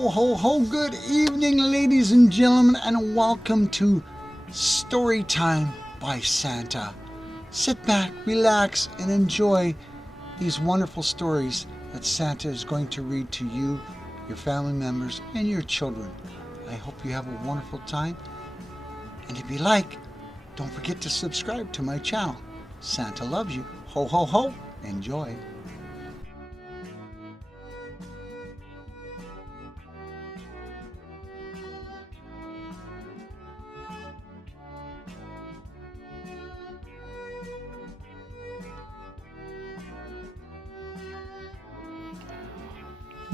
Ho, ho, ho. Good evening, ladies and gentlemen, and welcome to Story Time by Santa. Sit back, relax, and enjoy these wonderful stories that Santa is going to read to you, your family members, and your children. I hope you have a wonderful time. And if you like, don't forget to subscribe to my channel. Santa loves you. Ho, ho, ho. Enjoy.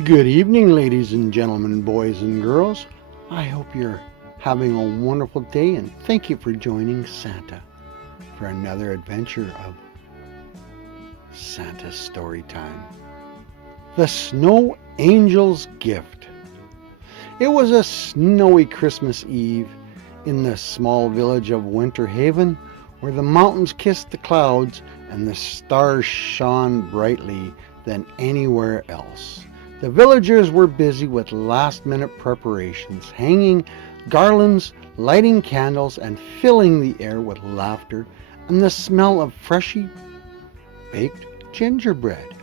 Good evening, ladies and gentlemen, boys and girls. I hope you're having a wonderful day, and thank you for joining Santa for another adventure of Santa's Story Time. The Snow Angel's Gift. It was a snowy Christmas Eve in the small village of Winterhaven, where the mountains kissed the clouds and the stars shone brightly than anywhere else. The villagers were busy with last-minute preparations, hanging garlands, lighting candles, and filling the air with laughter and the smell of freshly baked gingerbread.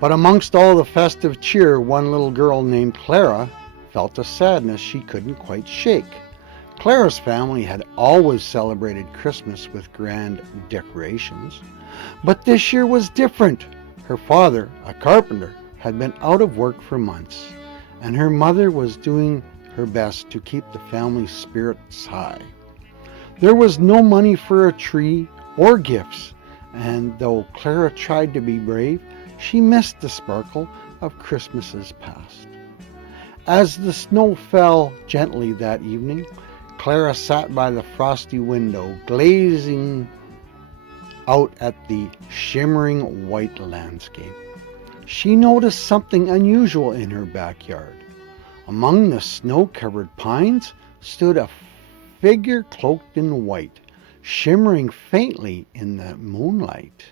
But amongst all the festive cheer, one little girl named Clara felt a sadness she couldn't quite shake. Clara's family had always celebrated Christmas with grand decorations, but this year was different. Her father, a carpenter, had been out of work for months, and her mother was doing her best to keep the family spirits high. There was no money for a tree or gifts, and though Clara tried to be brave, she missed the sparkle of Christmases past. As the snow fell gently that evening, Clara sat by the frosty window, gazing out at the shimmering white landscape. She noticed something unusual in her backyard. Among the snow-covered pines stood a figure cloaked in white, shimmering faintly in the moonlight.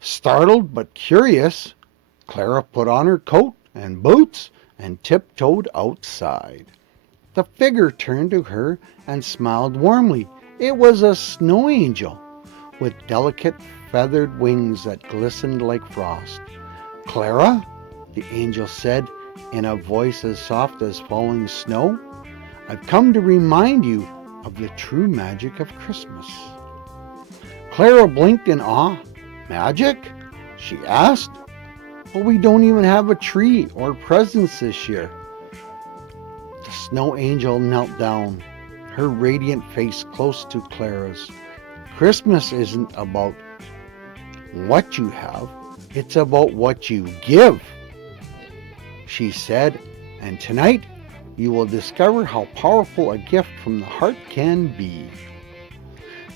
Startled but curious, Clara put on her coat and boots and tiptoed outside. The figure turned to her and smiled warmly. It was a snow angel with delicate feathered wings that glistened like frost. "Clara," the angel said in a voice as soft as falling snow, "I've come to remind you of the true magic of Christmas." Clara blinked in awe. "Magic?" she asked. "But we don't even have a tree or presents this year." The snow angel knelt down, her radiant face close to Clara's. "Christmas isn't about what you have. It's about what you give," she said, "and tonight you will discover how powerful a gift from the heart can be."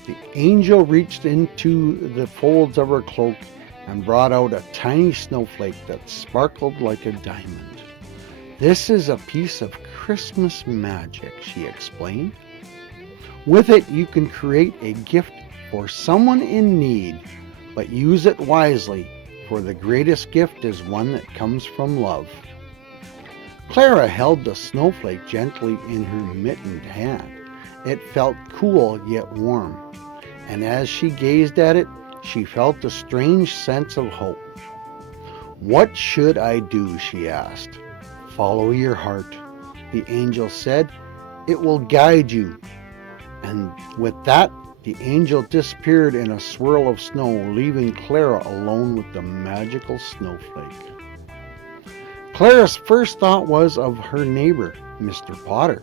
The angel reached into the folds of her cloak and brought out a tiny snowflake that sparkled like a diamond. "This is a piece of Christmas magic," she explained. "With it you can create a gift for someone in need, but use it wisely, for the greatest gift is one that comes from love." Clara held the snowflake gently in her mittened hand. It felt cool yet warm, and as she gazed at it, she felt a strange sense of hope. "What should I do?" she asked. "Follow your heart," the angel said. "It will guide you." And with that, the angel disappeared in a swirl of snow, leaving Clara alone with the magical snowflake. Clara's first thought was of her neighbor, Mr. Potter,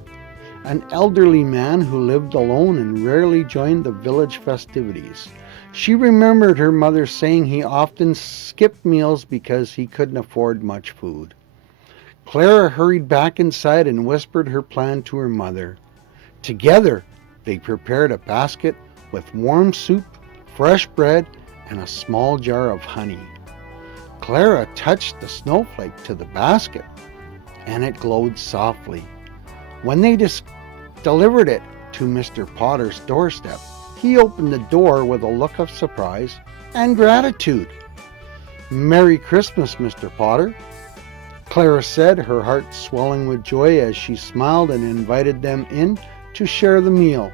an elderly man who lived alone and rarely joined the village festivities. She remembered her mother saying he often skipped meals because he couldn't afford much food. Clara hurried back inside and whispered her plan to her mother. Together, they prepared a basket with warm soup, fresh bread, and a small jar of honey. Clara touched the snowflake to the basket, and it glowed softly. When they delivered it to Mr. Potter's doorstep, he opened the door with a look of surprise and gratitude. "Merry Christmas, Mr. Potter." Clara said, her heart swelling with joy as she smiled and invited them in to share the meal.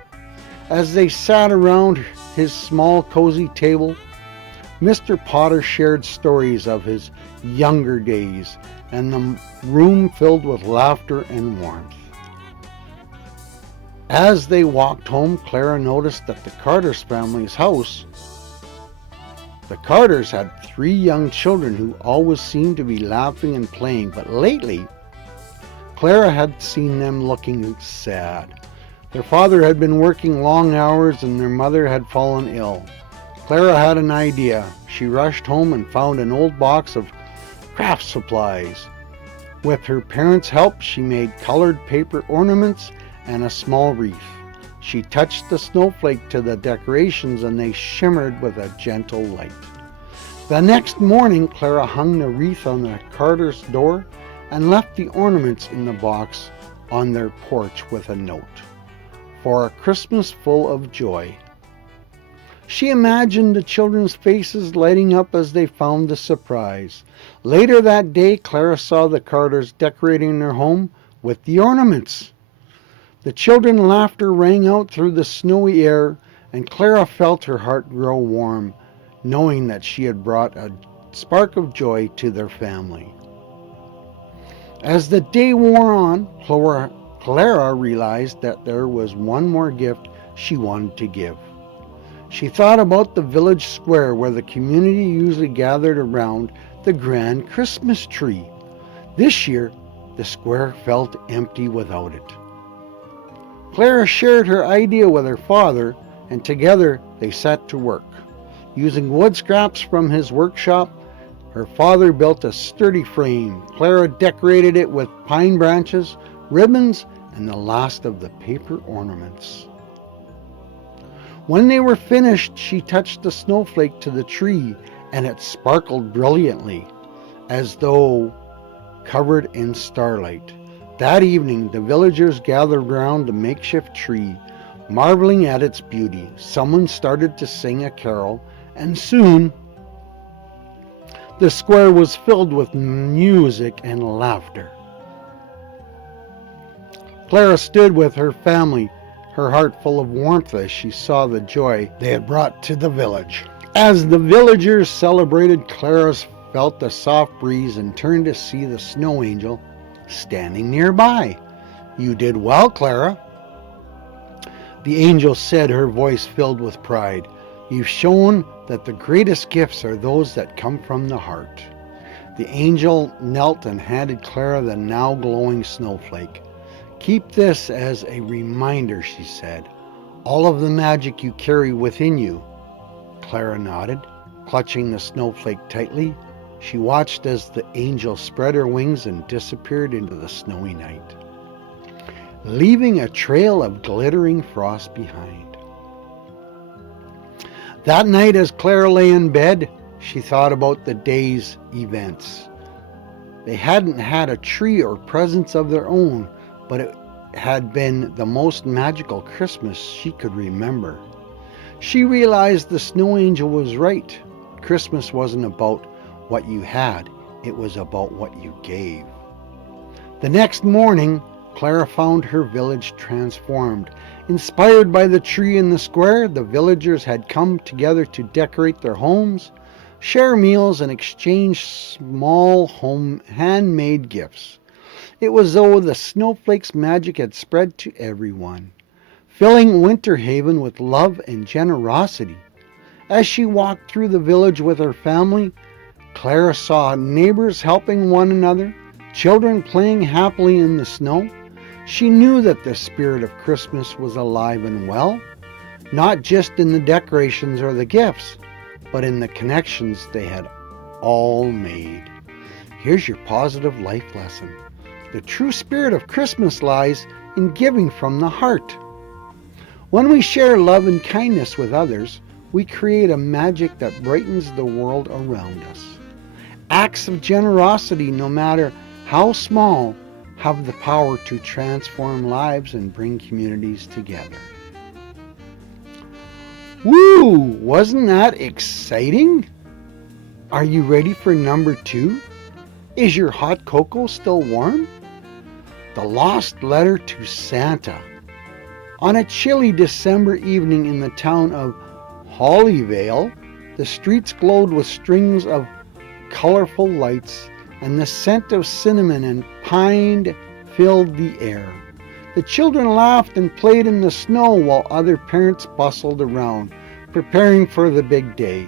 As they sat around his small, cozy table, Mr. Potter shared stories of his younger days, and the room filled with laughter and warmth. As they walked home, Clara noticed that the Carter's family's house. The Carters had 3 young children who always seemed to be laughing and playing, but lately, Clara had seen them looking sad. Their father had been working long hours and their mother had fallen ill. Clara had an idea. She rushed home and found an old box of craft supplies. With her parents' help, she made colored paper ornaments and a small wreath. She touched the snowflake to the decorations and they shimmered with a gentle light. The next morning, Clara hung the wreath on the Carter's door and left the ornaments in the box on their porch with a note. For a Christmas full of joy. She imagined the children's faces lighting up as they found the surprise. Later that day, Clara saw the Carters decorating their home with the ornaments. The children's laughter rang out through the snowy air, and Clara felt her heart grow warm, knowing that she had brought a spark of joy to their family. As the day wore on, Clara realized that there was one more gift she wanted to give. She thought about the village square where the community usually gathered around the grand Christmas tree. This year, the square felt empty without it. Clara shared her idea with her father, and together they set to work. Using wood scraps from his workshop, her father built a sturdy frame. Clara decorated it with pine branches, ribbons, and the last of the paper ornaments. When they were finished, she touched the snowflake to the tree, and it sparkled brilliantly, as though covered in starlight. That evening, the villagers gathered around the makeshift tree, marveling at its beauty. Someone started to sing a carol, and soon the square was filled with music and laughter. Clara stood with her family, her heart full of warmth as she saw the joy they had brought to the village. As the villagers celebrated, Clara felt the soft breeze and turned to see the snow angel standing nearby. "You did well, Clara," the angel said, her voice filled with pride. "You've shown that the greatest gifts are those that come from the heart." The angel knelt and handed Clara the now glowing snowflake. "Keep this as a reminder," she said. "All of the magic you carry within you." Clara nodded, clutching the snowflake tightly. She watched as the angel spread her wings and disappeared into the snowy night, leaving a trail of glittering frost behind. That night, as Clara lay in bed, she thought about the day's events. They hadn't had a tree or presents of their own, but it had been the most magical Christmas she could remember. She realized the snow angel was right. Christmas wasn't about what you had, it was about what you gave. The next morning, Clara found her village transformed. Inspired by the tree in the square, the villagers had come together to decorate their homes, share meals, and exchange small handmade gifts. It was as though the snowflake's magic had spread to everyone, filling Winterhaven with love and generosity. As she walked through the village with her family, Clara saw neighbors helping one another, children playing happily in the snow. She knew that the spirit of Christmas was alive and well, not just in the decorations or the gifts, but in the connections they had all made. Here's your positive life lesson. The true spirit of Christmas lies in giving from the heart. When we share love and kindness with others, we create a magic that brightens the world around us. Acts of generosity, no matter how small, have the power to transform lives and bring communities together. Woo! Wasn't that exciting? Are you ready for number 2? Is your hot cocoa still warm? The Lost Letter to Santa. On a chilly December evening in the town of Hollyvale, the streets glowed with strings of colorful lights, and the scent of cinnamon and pine filled the air. The children laughed and played in the snow while other parents bustled around, preparing for the big day.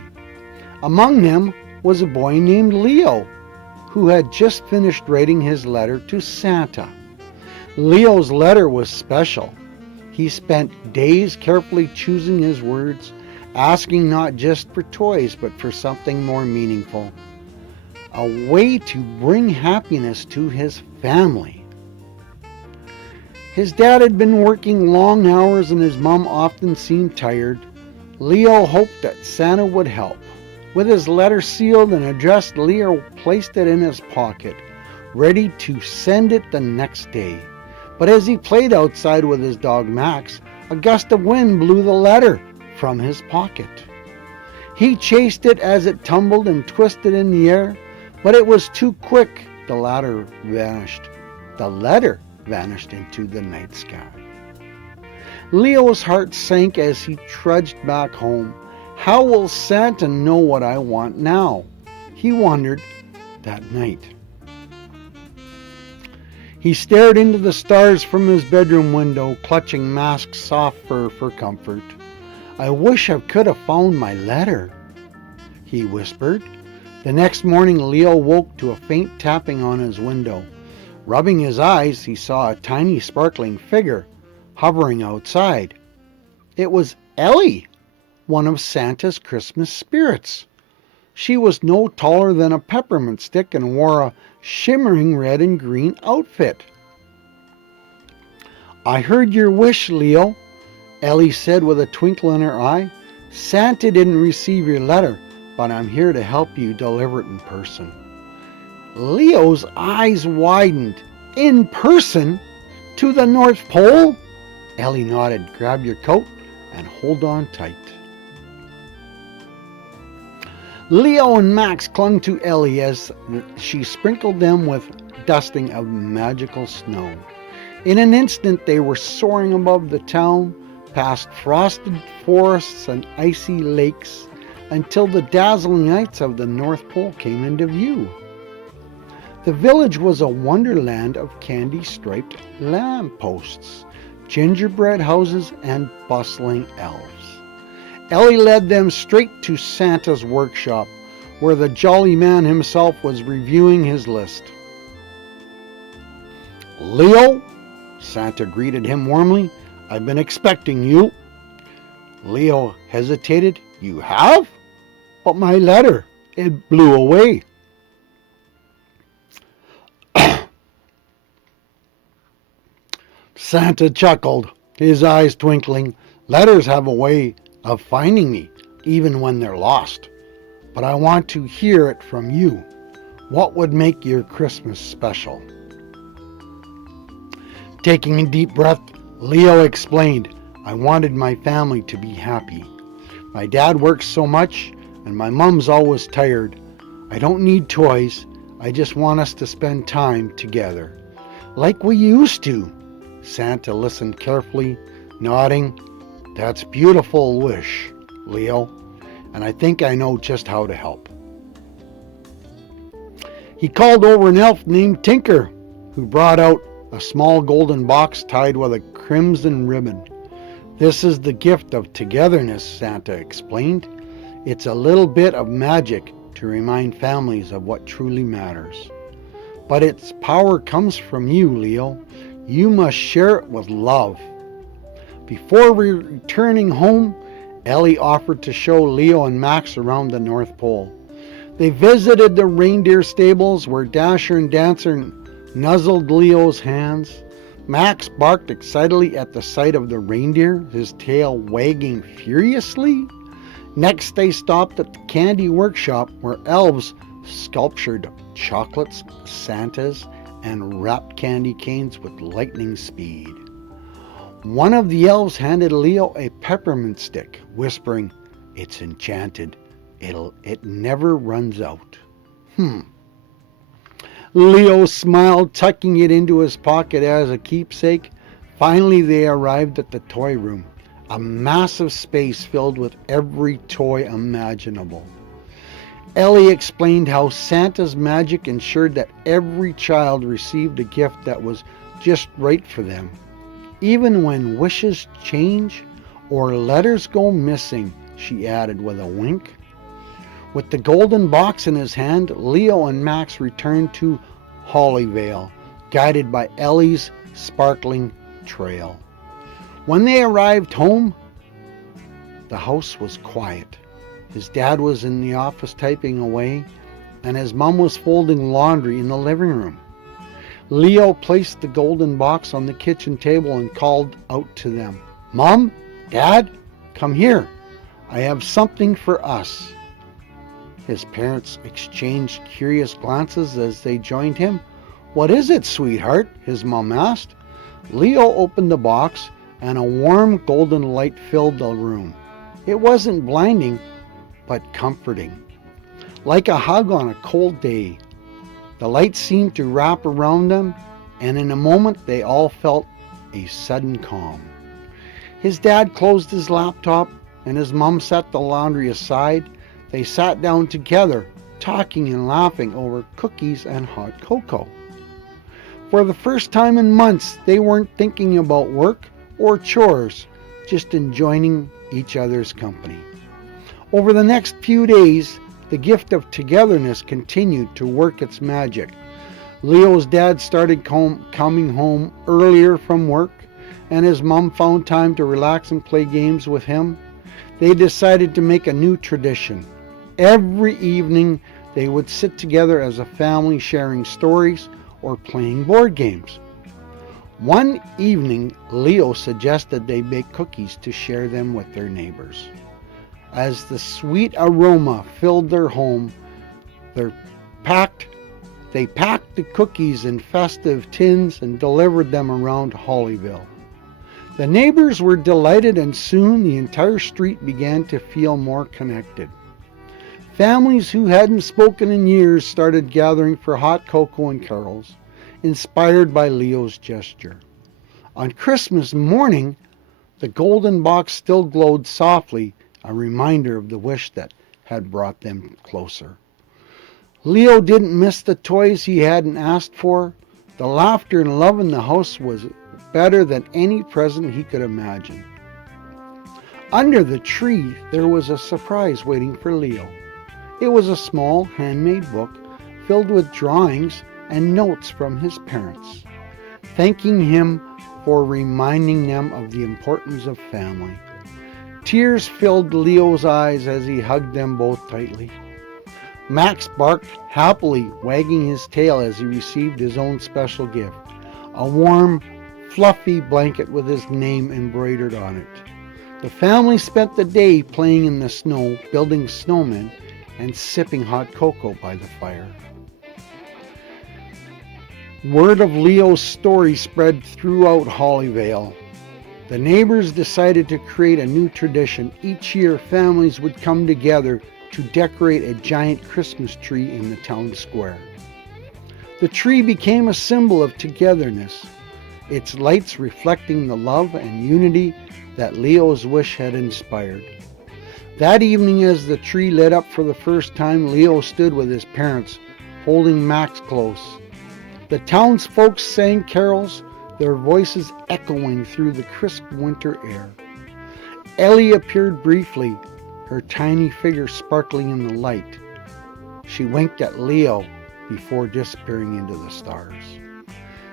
Among them was a boy named Leo, who had just finished writing his letter to Santa. Leo's letter was special. He spent days carefully choosing his words, asking not just for toys, but for something more meaningful. A way to bring happiness to his family. His dad had been working long hours and his mom often seemed tired. Leo hoped that Santa would help. With his letter sealed and addressed, Leo placed it in his pocket, ready to send it the next day. But as he played outside with his dog Max, a gust of wind blew the letter from his pocket. He chased it as it tumbled and twisted in the air, but it was too quick. The letter vanished into the night sky. Leo's heart sank as he trudged back home. How will Santa know what I want now? He wondered that night. He stared into the stars from his bedroom window, clutching Max's soft fur for comfort. I wish I could have found my letter, he whispered. The next morning, Leo woke to a faint tapping on his window. Rubbing his eyes, he saw a tiny sparkling figure hovering outside. It was Ellie, one of Santa's Christmas spirits. She was no taller than a peppermint stick and wore a shimmering red and green outfit. I heard your wish, Leo, Ellie said with a twinkle in her eye. Santa didn't receive your letter, but I'm here to help you deliver it in person. Leo's eyes widened. In person? To the North Pole? Ellie nodded. Grab your coat and hold on tight. Leo and Max clung to Ellie as she sprinkled them with dusting of magical snow. In an instant they were soaring above the town, past frosted forests and icy lakes, until the dazzling heights of the North Pole came into view. The village was a wonderland of candy-striped lampposts, gingerbread houses, and bustling elves. Ellie led them straight to Santa's workshop, where the jolly man himself was reviewing his list. Leo, Santa greeted him warmly. I've been expecting you. Leo hesitated. You have? But my letter, it blew away. Santa chuckled, his eyes twinkling. Letters have a way of finding me, even when they're lost. But I want to hear it from you. What would make your Christmas special? Taking a deep breath, Leo explained, I wanted my family to be happy. My dad works so much, and my mom's always tired. I don't need toys. I just want us to spend time together. Like we used to. Santa listened carefully, nodding. That's a beautiful wish, Leo, and I think I know just how to help. He called over an elf named Tinker, who brought out a small golden box tied with a crimson ribbon. This is the gift of togetherness, Santa explained. It's a little bit of magic to remind families of what truly matters. But its power comes from you, Leo. You must share it with love. Before returning home, Ellie offered to show Leo and Max around the North Pole. They visited the reindeer stables where Dasher and Dancer nuzzled Leo's hands. Max barked excitedly at the sight of the reindeer, his tail wagging furiously. Next, they stopped at the candy workshop where elves sculptured chocolates, Santas, and wrapped candy canes with lightning speed. One of the elves handed Leo a peppermint stick, whispering, It's enchanted. It never runs out. Leo smiled, tucking it into his pocket as a keepsake. Finally, they arrived at the toy room, a massive space filled with every toy imaginable. Ellie explained how Santa's magic ensured that every child received a gift that was just right for them. Even when wishes change or letters go missing, she added with a wink. With the golden box in his hand, Leo and Max returned to Hollyvale, guided by Ellie's sparkling trail. When they arrived home, the house was quiet. His dad was in the office typing away, and his mom was folding laundry in the living room. Leo placed the golden box on the kitchen table and called out to them, "Mom, Dad, come here. I have something for us." His parents exchanged curious glances as they joined him. "What is it, sweetheart?" his mom asked. Leo opened the box, and a warm golden light filled the room. It wasn't blinding, but comforting. Like a hug on a cold day, the light seemed to wrap around them, and in a moment they all felt a sudden calm. His dad closed his laptop, and his mom set the laundry aside. They sat down together, talking and laughing over cookies and hot cocoa. For the first time in months, they weren't thinking about work or chores, just enjoying each other's company. Over the next few days, the gift of togetherness continued to work its magic. Leo's dad started coming home earlier from work, and his mom found time to relax and play games with him. They decided to make a new tradition. Every evening, they would sit together as a family sharing stories or playing board games. One evening, Leo suggested they bake cookies to share them with their neighbors. As the sweet aroma filled their home, they packed the cookies in festive tins and delivered them around Hollyville. The neighbors were delighted, and soon the entire street began to feel more connected. Families who hadn't spoken in years started gathering for hot cocoa and carols, inspired by Leo's gesture. On Christmas morning, the golden box still glowed softly, a reminder of the wish that had brought them closer. Leo didn't miss the toys he hadn't asked for. The laughter and love in the house was better than any present he could imagine. Under the tree, there was a surprise waiting for Leo. It was a small handmade book filled with drawings and notes from his parents, thanking him for reminding them of the importance of family. Tears filled Leo's eyes as he hugged them both tightly. Max barked happily, wagging his tail as he received his own special gift, a warm, fluffy blanket with his name embroidered on it. The family spent the day playing in the snow, building snowmen, and sipping hot cocoa by the fire. Word of Leo's story spread throughout Hollyvale. The neighbors decided to create a new tradition. Each year, families would come together to decorate a giant Christmas tree in the town square. The tree became a symbol of togetherness, its lights reflecting the love and unity that Leo's wish had inspired. That evening, as the tree lit up for the first time, Leo stood with his parents, holding Max close. The townsfolk sang carols, their voices echoing through the crisp winter air. Ellie appeared briefly, her tiny figure sparkling in the light. She winked at Leo before disappearing into the stars.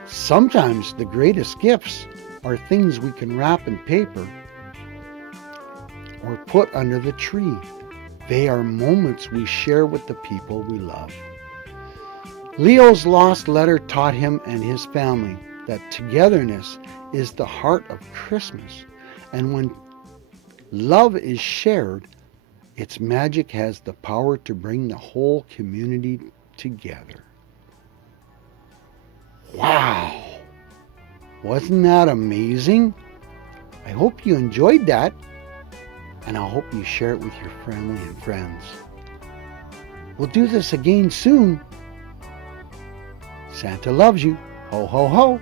Sometimes the greatest gifts are things we can wrap in paper or put under the tree. They are moments we share with the people we love. Leo's lost letter taught him and his family that togetherness is the heart of Christmas, and when love is shared, its magic has the power to bring the whole community together. Wow! Wasn't that amazing? I hope you enjoyed that, and I hope you share it with your family and friends. We'll do this again soon. Santa loves you. Ho, ho, ho.